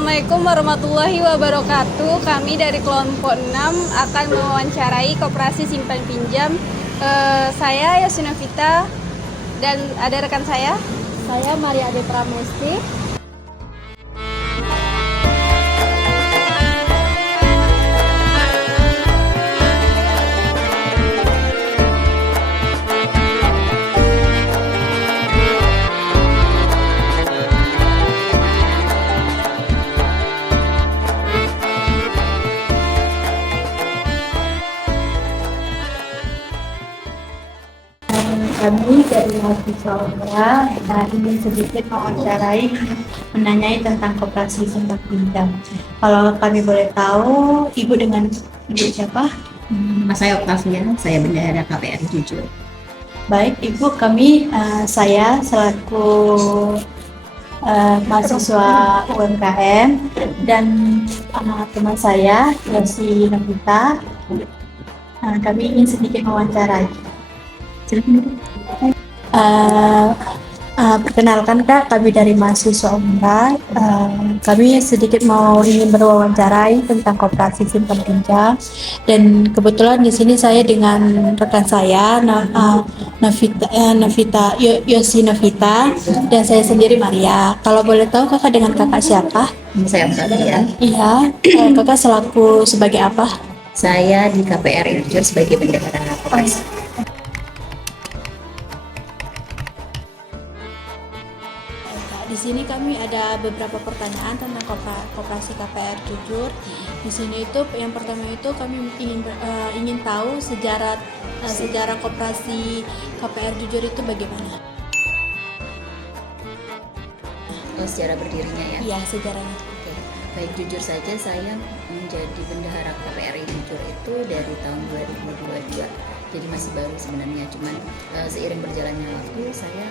Assalamualaikum warahmatullahi wabarakatuh. Kami dari kelompok 6 akan mewawancarai koperasi simpan pinjam. Saya Yasinofita dan ada rekan saya. Saya Maria Ade Pramesti. Kami dari mahasiswa Unra ingin sedikit mewawancarai menanyai tentang koperasi simpan pinjam. Kalau kami boleh tahu, Ibu dengan Ibu siapa? Nama saya Octavia, saya bendahara KPR Jujur. Baik, Ibu, saya selaku mahasiswa UMKM dan teman saya Yosi Novita, kami ingin sedikit mewawancarai. Perkenalkan Kak, kami dari mahasiswa Unra. Kami sedikit ingin berwawancarai tentang koperasi simpan pinjam, dan kebetulan di sini saya dengan rekan saya Yosi Novita, dan saya sendiri Maria. Kalau boleh tahu kakak dengan kakak siapa? Saya Octavia. Iya, kakak sebagai apa? Saya di KPR Jujur sebagai bendahara koperasi. Di sini kami ada beberapa pertanyaan tentang koperasi KPR Jujur. Di sini itu yang pertama itu kami ingin tahu sejarah koperasi KPR Jujur itu bagaimana? Sejarah berdirinya ya? Iya, sejarahnya. Oke. Baik, jujur saja saya menjadi bendahara KPR Jujur itu dari tahun 2022. Jadi masih baru sebenarnya, cuman seiring berjalannya waktu saya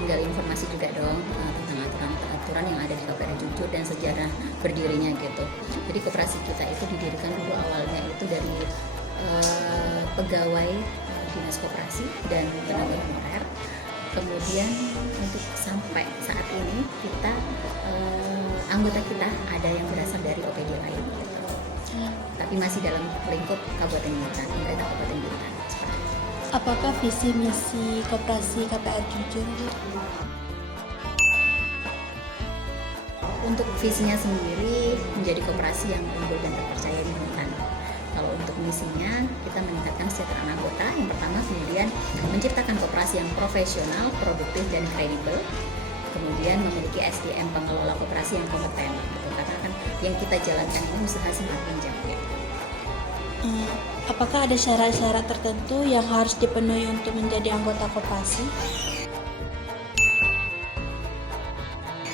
tinggal informasi juga dong tentang aturan yang ada di KPR Jujur dan sejarah berdirinya gitu. Jadi koperasi kita itu didirikan dulu awalnya itu dari pegawai dinas koperasi dan tenaga honorer. Kemudian untuk sampai saat ini kita anggota kita ada yang berasal dari OPD lain gitu. Tapi masih dalam lingkup Kabupaten Bintan, pemerintah Kabupaten Bintan. Apakah visi misi koperasi KPR Jujur? Untuk visinya sendiri menjadi koperasi yang unggul dan terpercaya di Bintan. Kalau untuk misinya kita meningkatkan kesejahteraan anggota yang pertama, kemudian menciptakan koperasi yang profesional, produktif dan kredibel. Kemudian memiliki SDM pengelola koperasi yang kompeten. Gitu. Karena kan yang kita jalankan ini usaha simpan pinjam. Gitu. Apakah ada syarat-syarat tertentu yang harus dipenuhi untuk menjadi anggota koperasi?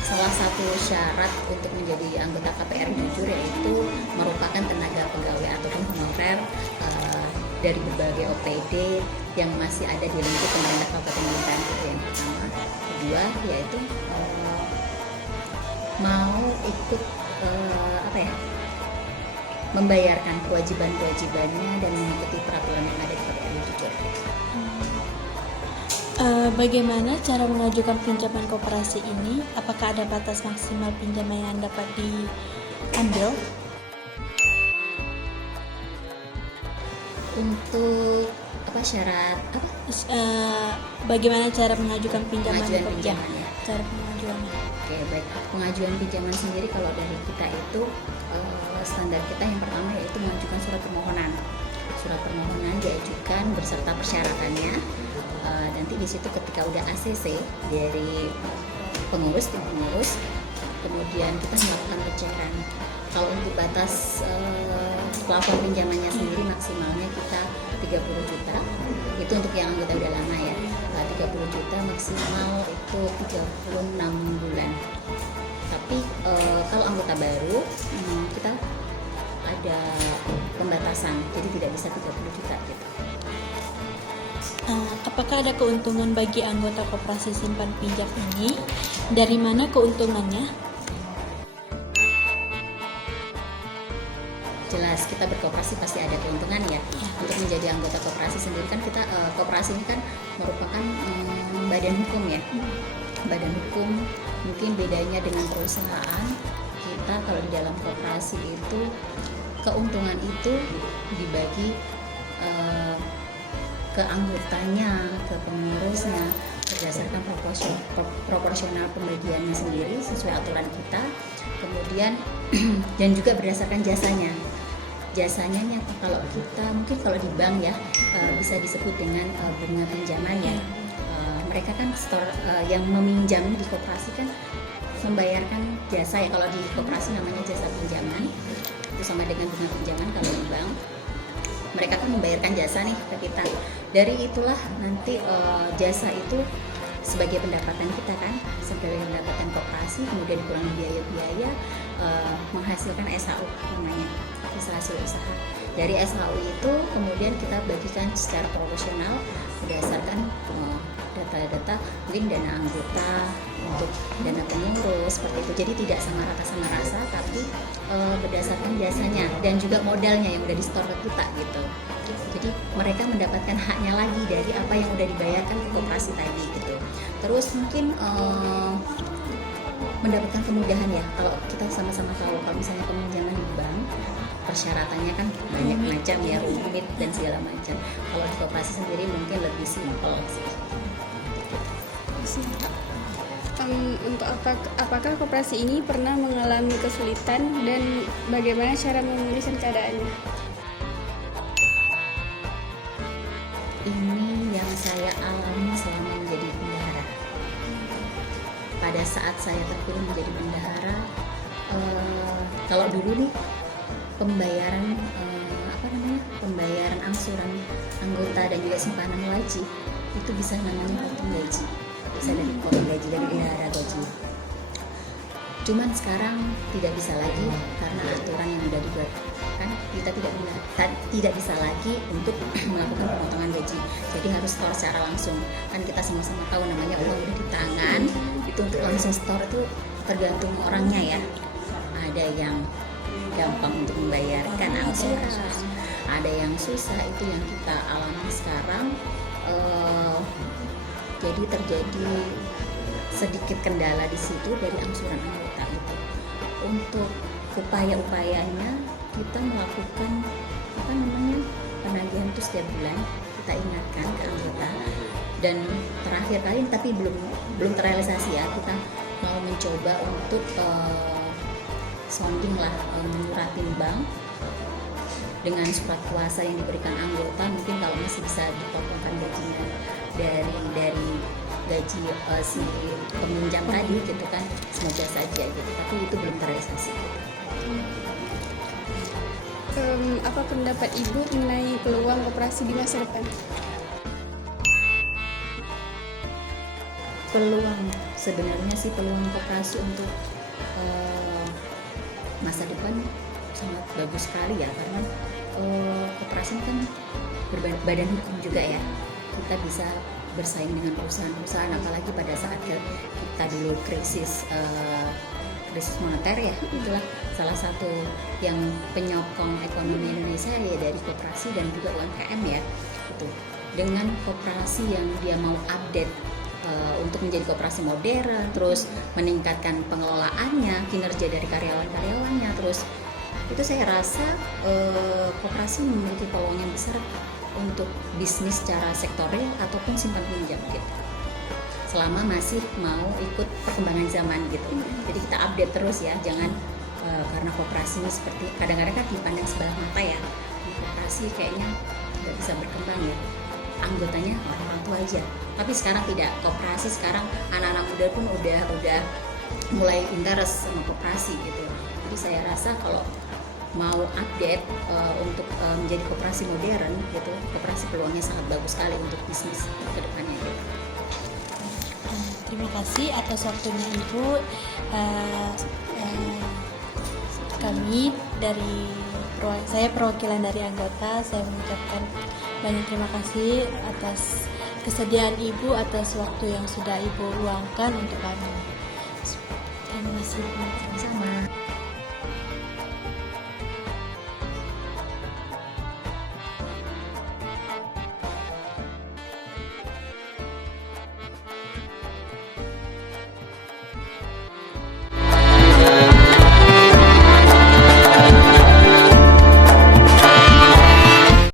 Salah satu syarat untuk menjadi anggota KPR Jujur yaitu merupakan tenaga pegawai ataupun honorer dari berbagai OPD yang masih ada di lingkup pemerintah Kabupaten Bintan. Itu yang pertama. Kedua yaitu mau ikut membayarkan kewajiban-kewajibannya dan mengikuti peraturan yang ada di KPR Jujur. Bagaimana cara mengajukan pinjaman koperasi ini? Apakah ada batas maksimal pinjaman yang dapat diambil? Untuk syarat bagaimana cara mengajukan pinjaman? Pinjaman ya. Cara pengajuannya. Oke, baik. Pengajuan pinjaman sendiri kalau dari kita itu standar kita yang pertama yaitu mengajukan surat permohonan. Surat permohonan diajukan beserta persyaratannya. Nanti di situ ketika udah ACC dari tim pengurus, kemudian kita melakukan pengecekan. Kalau untuk batas plafon pinjamannya sendiri maksimalnya kita 30 juta. Itu untuk yang anggota udah lama ya. 30 juta maksimal itu 36 bulan. Tapi kalau anggota baru kita ada pembatasan, jadi tidak bisa 30 juta gitu. Apakah ada keuntungan bagi anggota koperasi simpan pinjam ini? Dari mana keuntungannya? Jelas kita berkoperasi pasti ada keuntungan ya. Untuk menjadi anggota koperasi sendiri kan kita koperasi ini kan merupakan badan hukum ya. badan hukum. Mungkin bedanya dengan perusahaan, kita kalau di dalam koperasi itu keuntungan itu dibagi ke anggotanya, ke pengurusnya berdasarkan proporsional pembagiannya sendiri sesuai aturan kita. Kemudian dan juga berdasarkan jasanya. Jasanya kalau kita mungkin kalau di bank ya bisa disebut dengan bunga pinjaman ya. Mereka kan store yang meminjam di koperasi kan membayarkan jasa ya. Kalau di koperasi namanya jasa pinjaman, itu sama dengan bunga pinjaman. Kalau di bank mereka kan membayarkan jasa nih ke kita. Dari itulah nanti jasa itu sebagai pendapatan kita kan, sebagai pendapatan koperasi, kemudian dikurangi biaya-biaya, menghasilkan SHU namanya, hasil usaha. Dari SHU itu kemudian kita bagikan secara proporsional berdasarkan data-data, mungkin dana anggota untuk dana pengurus seperti itu. Jadi tidak sama rasa, tapi berdasarkan jasanya dan juga modalnya yang udah di store ke kita gitu. Jadi mereka mendapatkan haknya lagi dari apa yang udah dibayarkan ke koperasi tadi gitu. Terus mungkin mendapatkan kemudahan ya. Kalau kita sama-sama tahu kalau misalnya peminjaman di bank persyaratannya kan banyak macam ya, rumit dan segala macam. Kalau di koperasi sendiri mungkin lebih simpel sih. Untuk apakah koperasi ini pernah mengalami kesulitan dan bagaimana cara memulihkan keadaannya? Ini yang saya alami selama menjadi bendahara. Pada saat saya terpilih menjadi bendahara, kalau dulu nih pembayaran pembayaran angsuran anggota dan juga simpanan wajib itu bisa namanya potong gaji, bisa dari potong gaji dari bendahara gaji. Cuman sekarang tidak bisa lagi karena aturan yang sudah dibuat kan, kita tidak bisa lagi untuk melakukan pemotongan gaji. Jadi harus store secara langsung. Kan kita sama-sama tahu namanya uang udah di tangan, itu untuk langsung store itu tergantung orangnya ya. Ada yang gampang untuk membayarkan angsuran, ada yang susah. Itu yang kita alami sekarang. Jadi terjadi sedikit kendala di situ dari angsuran anggota itu. Untuk upaya-upayanya kita melakukan penagihan itu setiap bulan, kita ingatkan ke anggota. Dan terakhir kali tapi belum terrealisasi ya, kita mau mencoba untuk sounding lah, menyuratin bank dengan surat kuasa yang diberikan anggota. Mungkin kalau masih bisa dipotongkan gajinya dari gaji si peminjam tadi gitu kan, semoga saja gitu, tapi itu belum terrealisasi. Apa pendapat Ibu mengenai peluang koperasi di masa depan? Sebenarnya sih peluang koperasi untuk masa depan sangat bagus sekali ya, karena koperasi kan berbadan hukum juga ya. Kita bisa bersaing dengan perusahaan-perusahaan, apalagi pada saat kita dulu krisis moneter ya. Itulah salah satu yang penyokong ekonomi Indonesia ya, dari koperasi dan juga UMKM ya. Itu dengan koperasi yang dia mau update untuk menjadi koperasi modern, terus meningkatkan pengelolaannya, kinerja dari karyawan-karyawannya, terus itu saya rasa koperasi memiliki peluang yang besar untuk bisnis secara sektorial ataupun simpan pinjam gitu, selama masih mau ikut perkembangan zaman gitu. Jadi kita update terus ya, jangan karena koperasi ini seperti kadang-kadang kan dipandang sebelah mata ya, koperasi kayaknya nggak bisa berkembang ya, anggotanya orang tua aja. Tapi sekarang tidak, koperasi sekarang anak-anak muda pun udah mulai interest sama koperasi gitu. Jadi saya rasa kalau mau update untuk menjadi koperasi modern gitu, koperasi peluangnya sangat bagus sekali untuk bisnis ke depannya gitu. Terima kasih atas waktunya Ibu. Kami saya perwakilan dari anggota, saya mengucapkan banyak terima kasih atas kesediaan Ibu, atas waktu yang sudah Ibu luangkan untuk kami. Terima kasih. Sama-sama.